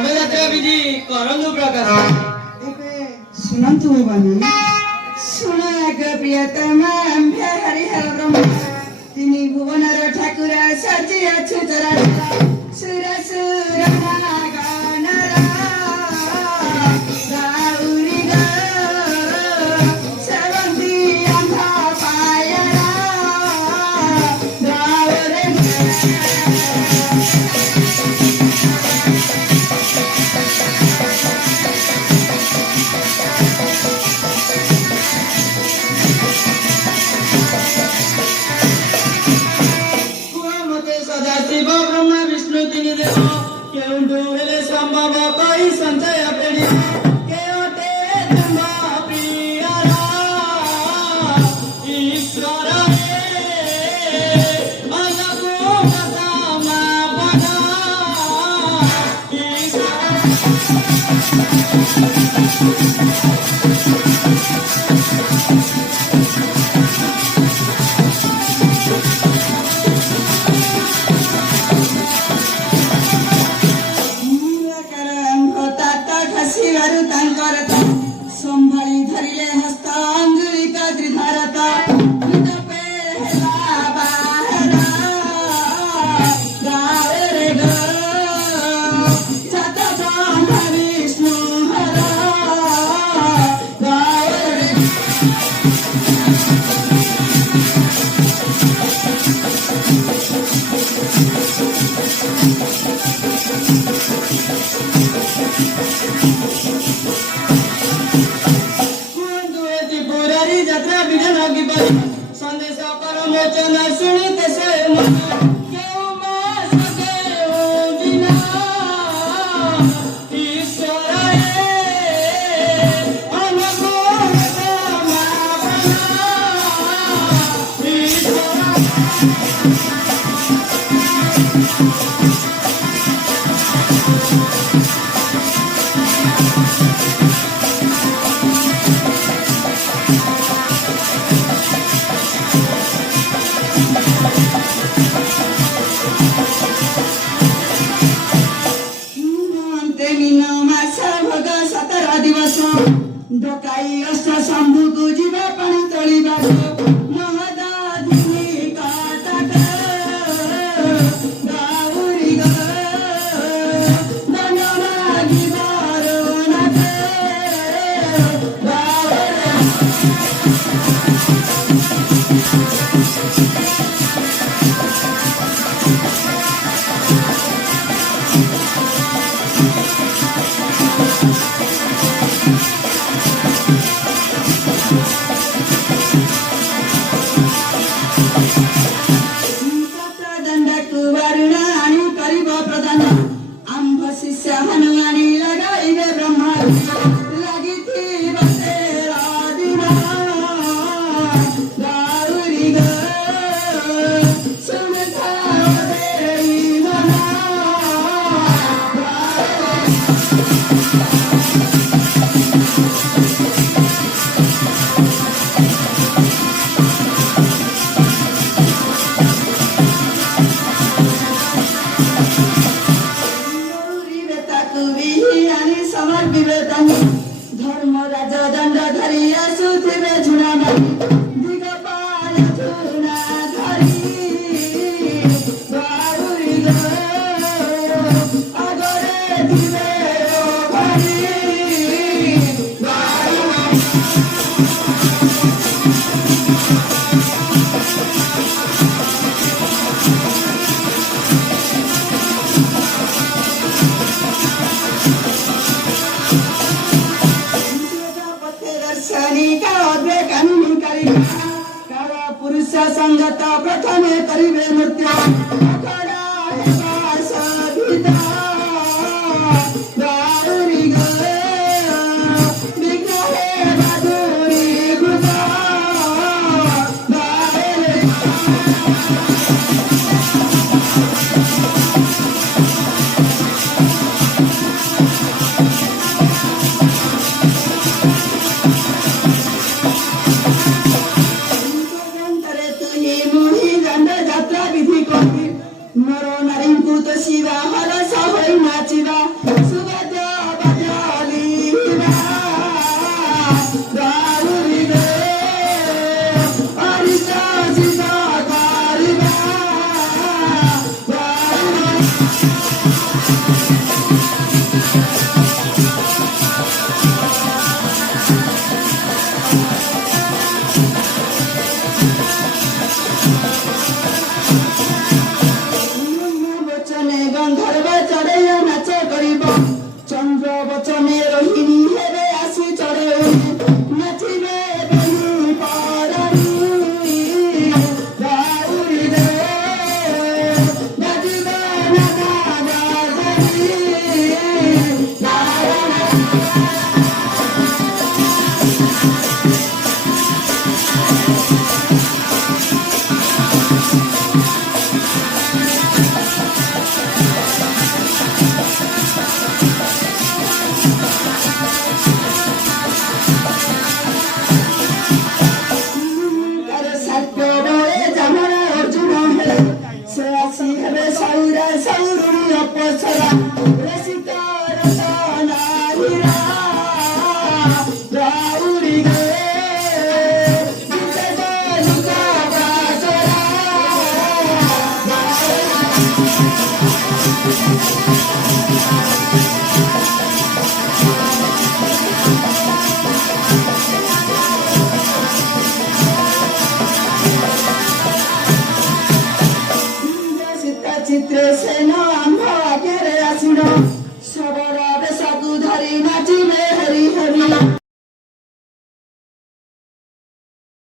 ଦାଣ୍ଡଯାତ୍ରା ବିଧି କରନ୍ତୁ ପ୍ରକାଶ। ଏବେ ଶୁଣନ୍ତୁ ଭବାନୀ, ଶୁଣ ଆଗ ପ୍ରିୟତମା ଆମ୍ଭେ ହରିହର ବ୍ରହ୍ମ ତିନି ଭୁବନର ଠାକୁର ସଜି ଅଛୁ ଚରାଚର ସୁର ସୁର ଗଣର ଗାଉରି ଗ ସେବନ୍ତୀ ଆମ୍ଭ ପାୟର ଗାଉରେ ଶିବ ବ୍ରହ୍ମା ବିଷ୍ଣୁ ତିନି ଦେବ କେଉଁଠୁ ହେଲେ ସମ୍ଭବ କହି ସଞ୍ଚୟ ପେଡ଼ି କେଉଁଠେ ତୁମ ପ୍ରିୟର ଈଶ୍ୱର ସମ୍ଭାଳି ଧରିଲେ ହସ୍ତ ଅଙ୍ଗୁଳିକ ତ୍ରିଧରତ ମୃତପେ ହେଲା ବାହାର ଗାରେ ଗ ଜାତ ବ୍ରହ୍ମ ବିଷ୍ଣୁ ହର ଗାରେ ଯାତ୍ରା ବିଧାନ କିପରି ସନ୍ଦେଶ କର ମୋଚନ ଶୁଣିତେ ସେ କେଉଁ ମାସ କେଉଁ ଦିନ ଈଶ୍ୱର ଅନୁକୂଳ ସମାପନ ଡକାଇ ଅଷ୍ଟ ଶମ୍ଭୁକୁ ଯିବା ପାଣି ତୋଳିବାକୁ ମହଦାଧିନୀ କଟକ ଗାଉରି ଗ ଦଣ୍ଡ ମାଗିବାର ନାଥ ଦଣ୍ଡକୁ ବାରୁଣ ଆଣି କରିବ ପ୍ରଦାନ ଆମ୍ଭ ଶିଷ୍ୟ ହନୁମାନି ଲଗାଇବେ ବ୍ରହ୍ମ ଲାଗିଥିବ ତେର ଦିନ ଗାଉରି ଗ ଶୁଣୁଥାଅ ଦେଇ ମନ ଧର୍ମ ରାଜ ଦଣ୍ଡ ଧରି ଆସୁଥିବେ ଝୁଣା ମାରି ଦିଗ ପାଳ ଝୁଣା ଧରି ଗାଉରି ଗ ଆଗରେ ଥିବେ ଭାରି ପୁରୁଷ ସଙ୍ଗତ ପ୍ରଥମେ କରିବେ ନୃତ୍ୟ ଅଖଡ଼ା ହେବା ସଭିତ ଗାଉରି ଗ ବିଘ୍ନ ହେବା ଦୂରୀଭୂତ ଗାଉରି ଯାତ୍ରା ବିଧି କହି नर नारीଙ୍କୁ ତୋଷିବା ହରସ ହୋଇ ନାଚିବା ସୁବାଦ୍ୟ ବଜାଲିବା ଗାଉରିରେ ଅରିସ ଯିବା କରିବା ବଚନେ ଗନ୍ଧର୍ବ ଚଢ଼େଇ ନାଚ କରିବ ଚନ୍ଦ୍ର ବଚନେ ରୋହିଣୀ ହେବେ ଆସି ଚଢ଼େଇ ନାଚିବେ ବେଣୀ ପରାଣୀ ଗାଉରିରେ ବାଜିବ ନାନା ବାଜରୀ ସେ ଆସି ହେବେ ସାଉରୁଣୀ ଅପସରା